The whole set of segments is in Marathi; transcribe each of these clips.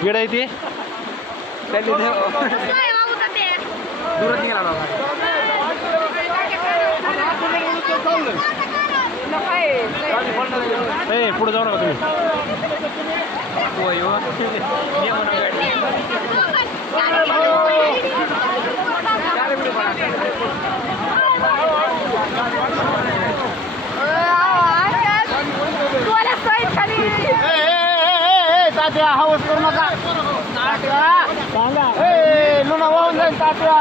येडा येते दूरच निघाला पुढे जाऊ नका तुम्ही हवस करू नका लुणा वाहून जाईल तात्या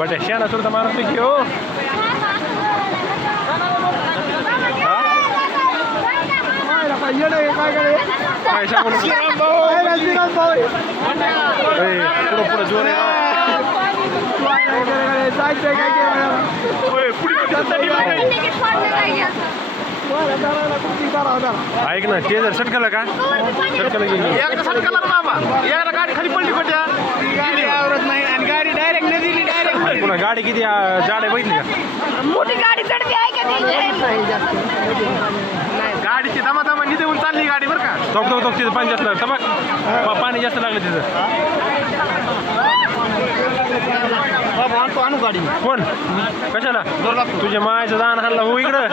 बट शेणा सुद्धा मारत की हो काय सांगू पुढं जोर ऐक ना ते जर सटकलं का सटकलं बाबा याला गाडी खाली पडली पट्या गाडी आवरत नाही आणि गाडी डायरेक्ट नदीली डायरेक्ट पुन्हा गाडी किती जाड आहे बघितली का मोठी गाडी चढते आहे का गाडीची दमा दमा निधून चालली गाडी बरं का तो तिथं पाणी जास्त लागलं पाणी जास्त लागलं तिथं आणू गाडी कोण कशाला तुझ्या मायचं दान हल्ला हो इकडं